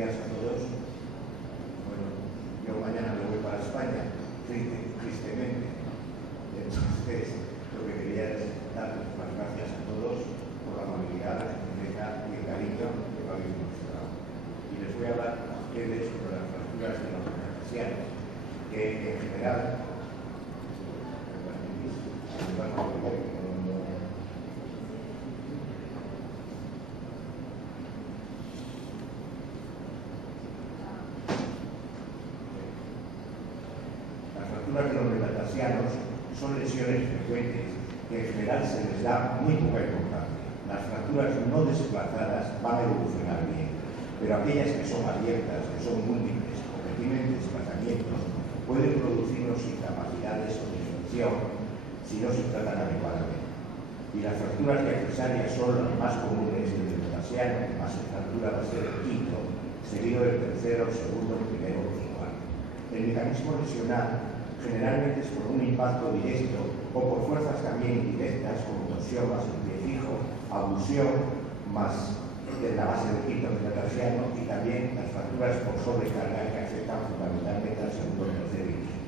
días a todos. Bueno, yo mañana me voy para España, tristemente. Entonces, lo que quería es darles las gracias a todos por la amabilidad, la gentileza y el cariño que me habéis mostrado. Y les voy a hablar a ustedes sobre las fracturas de los cartesianos, que en general de los metatarsianos son lesiones frecuentes que en general se les da muy poca importancia. Las fracturas no desplazadas van a evolucionar bien, pero aquellas que son abiertas, que son múltiples o que tienen desplazamientos, pueden producirnos incapacidades o disfunción si no se tratan adecuadamente. Y las fracturas diafisarias son las más comunes del metatarsiano, que más fractura va a ser el quinto, seguido del tercero, segundo, primero y cuarto. El mecanismo lesional generalmente es por un impacto directo o por fuerzas también indirectas, como torsión más el pie fijo, abusión más de la base del quinto metatarsiano y también las fracturas por sobrecarga que afectan fundamentalmente al segundo y tercer inicio.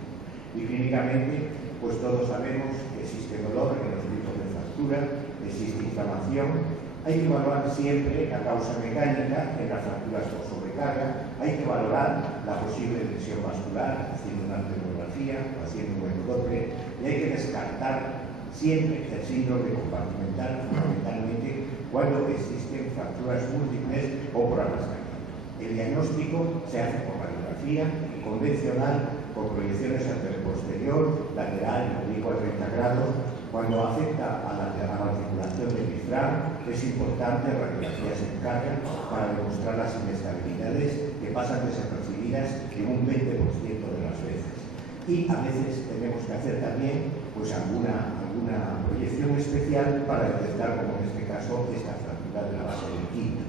Y clínicamente, pues todos sabemos que existe dolor en los tipos de fractura, existe inflamación. Hay que evaluar siempre la causa mecánica en las fracturas por sobrecarga, hay que valorar la posible lesión vascular haciendo una arteriografía, haciendo un doble, y hay que descartar siempre el síndrome compartimental, fundamentalmente cuando existen fracturas múltiples o por aplastamiento. El diagnóstico se hace por radiografía convencional, con proyecciones anterior-posterior, lateral y oblicuo a 30 grados. Cuando afecta a la articulación del bifrán, es importante radiografías en carga para demostrar las inestabilidades que pasan desapercibidas en un 20% de las veces. Y a veces tenemos que hacer también pues, alguna proyección especial para detectar, como en este caso, esta fractura de la base del quinto.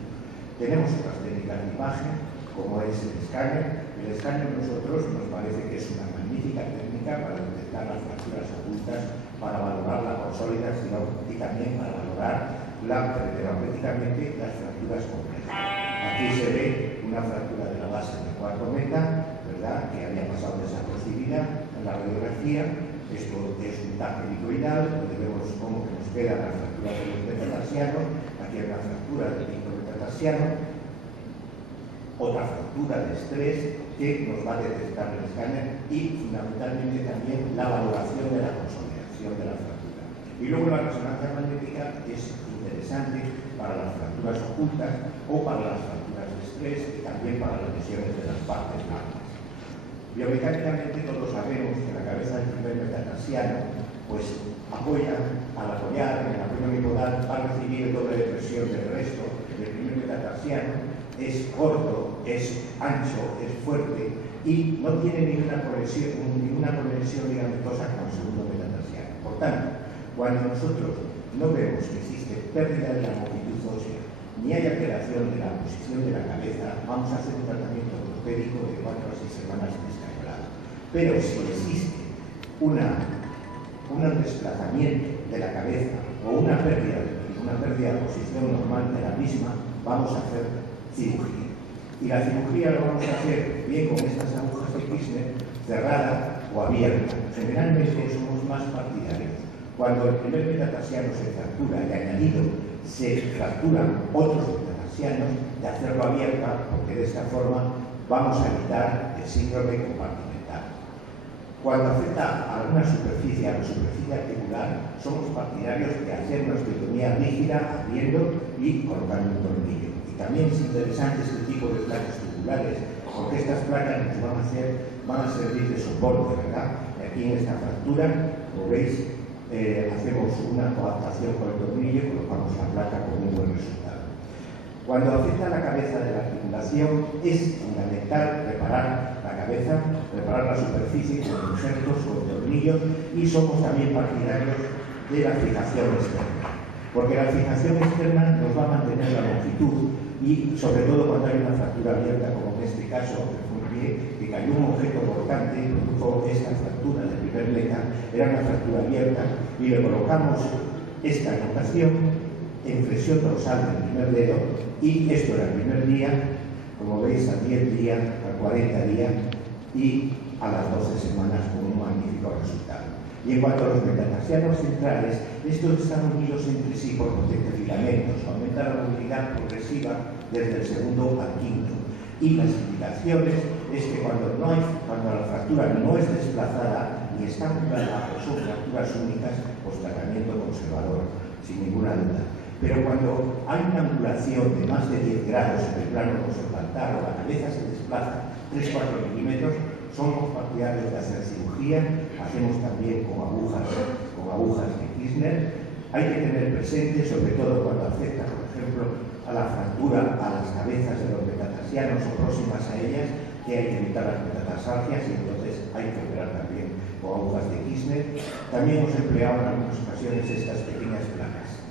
Tenemos otras técnicas de imagen, como es el escáner. El escáner a nosotros nos parece que es una magnífica técnica para detectar las fracturas ocultas, para valorar la consolidación y también para valorar terapéuticamente las fracturas complejas. Aquí se ve una fractura de la base del cuarto meta, ¿verdad?, que había pasado desapercibida en la radiografía. Esto es un TAC helicoidal, donde vemos cómo nos quedan las fracturas de los metatarsianos. Aquí hay una fractura del quinto metatarsiano, otra fractura de estrés que nos va a detectar el escáner y fundamentalmente también la valoración de la consolidación de la fractura. Y luego la resonancia magnética es interesante para las fracturas ocultas o para las fracturas de estrés y también para las lesiones de las partes blandas. Biomecánicamente todos sabemos que la cabeza del primer metatarsiano pues apoya, al apoyar en el apoyo unipodal va a recibir el doble de presión del resto. El primer metatarsiano es corto, es ancho, es fuerte y no tiene ninguna conexión ligamentosa con el segundo metatarsiano. Por tanto, cuando nosotros no vemos que existe pérdida de la longitud ósea ni hay alteración de la posición de la cabeza, vamos a hacer un tratamiento ortopédico de 4 a 6 semanas de descargado. Pero si existe un desplazamiento de la cabeza o una pérdida de posición normal de la misma, vamos a hacer cirugía. Y la cirugía lo vamos a hacer bien con estas agujas de Kirchner, cerrada o abierta. Generalmente somos más partidarios. Cuando el primer metatarsiano se fractura y añadido se fracturan otros metatarsianos, de hacerlo abierta, porque de esta forma vamos a evitar el síndrome compartimental. Cuando afecta a alguna superficie, a la superficie articular, somos partidarios de hacer una osteotomía rígida, abriendo y colocando un tornillo. Y también es interesante este tipo de placas tubulares, porque estas placas nos van a servir de soporte, ¿verdad? Aquí en esta fractura, como veis, hacemos una coaptación con el tornillo y colocamos la placa con un buen resultado. Cuando afecta a la cabeza de la articulación, es fundamental preparar la cabeza, preparar la superficie con injertos, con tornillos, y somos también partidarios de la fijación externa, porque la fijación externa nos va a mantener la longitud y sobre todo cuando hay una fractura abierta, como en este caso que cayó un objeto cortante y produjo esta fractura del primer meta, era una fractura abierta, y le colocamos esta anotación en flexión dorsal del primer dedo, y esto era el primer día, como veis, a 10 días, a 40 días y a las 12 semanas con un magnífico resultado. Y en cuanto a los metatarsianos centrales, estos están unidos entre sí por potentes filamentos, aumenta la movilidad progresiva desde el segundo al quinto. Y las indicaciones es que cuando la fractura no es desplazada ni está anulada o son fracturas únicas, pues tratamiento conservador, sin ninguna duda. Pero cuando hay una angulación de más de 10 grados en el plano coxoplantar o la cabeza se desplaza 3-4 milímetros, somos partidarios de hacer cirugía, hacemos también con agujas de Kirchner. Hay que tener presente, sobre todo cuando afecta, por ejemplo, a la fractura, a las cabezas de los metatarsianos o próximas a ellas, que hay que evitar las metatarsalgias y entonces hay que operar también con agujas de Kirchner. También hemos empleado en algunas ocasiones estas pequeñas placas.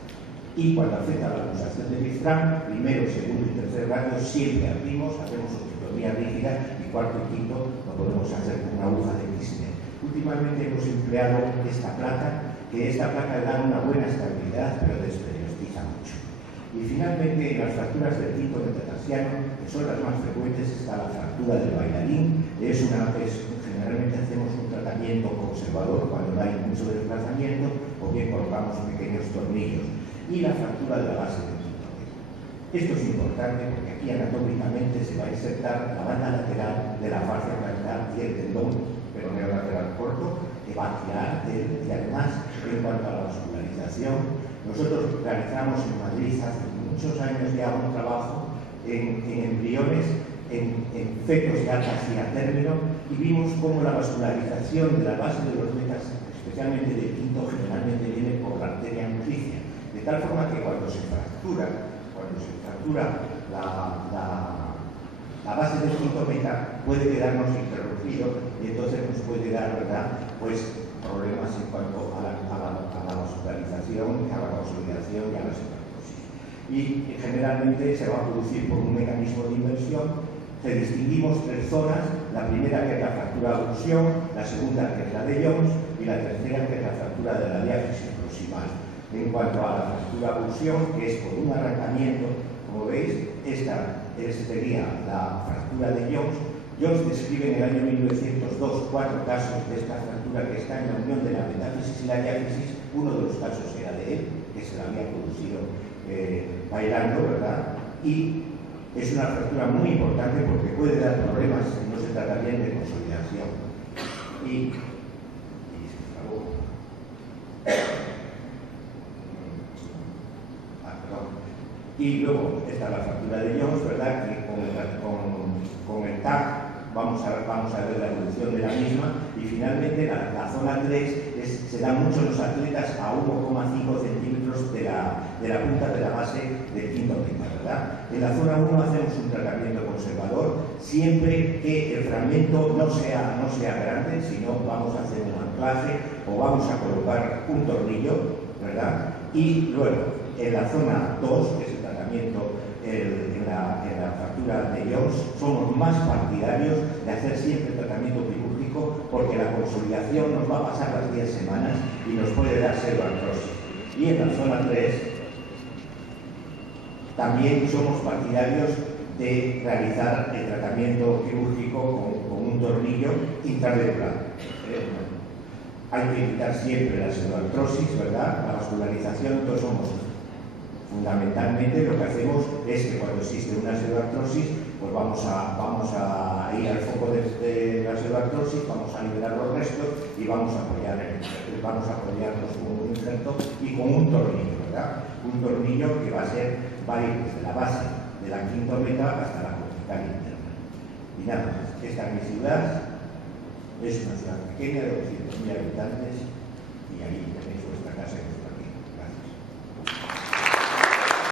Y cuando afecta a la pulsación de Bifram, primero, segundo y tercer grado, siempre abrimos, hacemos osteotomía rígida y cuarto y quinto lo podemos hacer con una aguja de Kirchner. Últimamente hemos empleado esta placa, que esta placa le da una buena estabilidad, pero desperiodiza mucho. Y finalmente, en las fracturas del quinto metatarsiano, que son las más frecuentes, está la fractura del bailarín. Generalmente hacemos un tratamiento conservador cuando no hay mucho desplazamiento, o bien colocamos pequeños tornillos. Y la fractura de la base del quinto dedo. Esto es importante porque aquí anatómicamente se va a insertar la banda lateral de la fascia plantar y el tendón peroneo lateral corto, que va a tirar de él. Y además, en cuanto a la vascularización, nosotros realizamos en Madrid hace muchos años ya un trabajo en embriones, en fetos ya casi a término, y vimos cómo la vascularización de la base de los metas, especialmente del quinto, generalmente viene por la arteria nutricia. De tal forma que cuando se fractura la base del quinto meta puede quedarnos interrumpido y entonces nos puede dar, ¿verdad?, pues problemas en cuanto a la vascularización, a la consolidación y a la superposis. Y generalmente se va a producir por un mecanismo de inversión. Distinguimos 3 zonas: la primera, que es la fractura de abducción, la segunda, que es la de Jones, y la tercera, que es la fractura de la diáfisis proximal. En cuanto a la fractura abducción, que es por un arrancamiento, como veis, esta sería la fractura de Jones. Jones describe en el año 1902 4 casos de esta fractura que está en la unión de la metáfisis y la diáfisis. Uno de los casos era de él, que se la había producido bailando, ¿verdad? Y es una fractura muy importante porque puede dar problemas si no se trata bien de consolidación. Y luego está la fractura de Jones, ¿verdad?, que con el TAC vamos a ver la evolución de la misma. Y finalmente la zona 3 se da mucho en los atletas a 1,5 centímetros de la punta de la base del quinto meta, ¿verdad? En la zona 1 hacemos un tratamiento conservador, siempre que el fragmento no sea grande, sino vamos a hacer un anclaje o vamos a colocar un tornillo, ¿verdad? Y luego, en la zona 2, que es el tratamiento en la fractura de Jones, somos más partidarios de hacer siempre tratamiento quirúrgico porque la consolidación nos va a pasar las 10 semanas y nos puede dar pseudoartrosis. Y en la zona 3 también somos partidarios de realizar el tratamiento quirúrgico con un tornillo intramedular. Hay que evitar siempre la pseudoartrosis, ¿verdad?, la vascularización. Entonces somos fundamentalmente, lo que hacemos es que cuando existe una pseudoartrosis, pues vamos a ir al foco de la pseudoartrosis, vamos a liberar los restos y vamos a apoyarlos con un injerto y con un tornillo, ¿verdad? Un tornillo que va a ir desde la base de la quinto meta hasta la cortical interna. Y nada más, esta es mi ciudad, es una ciudad pequeña de 200.000 habitantes.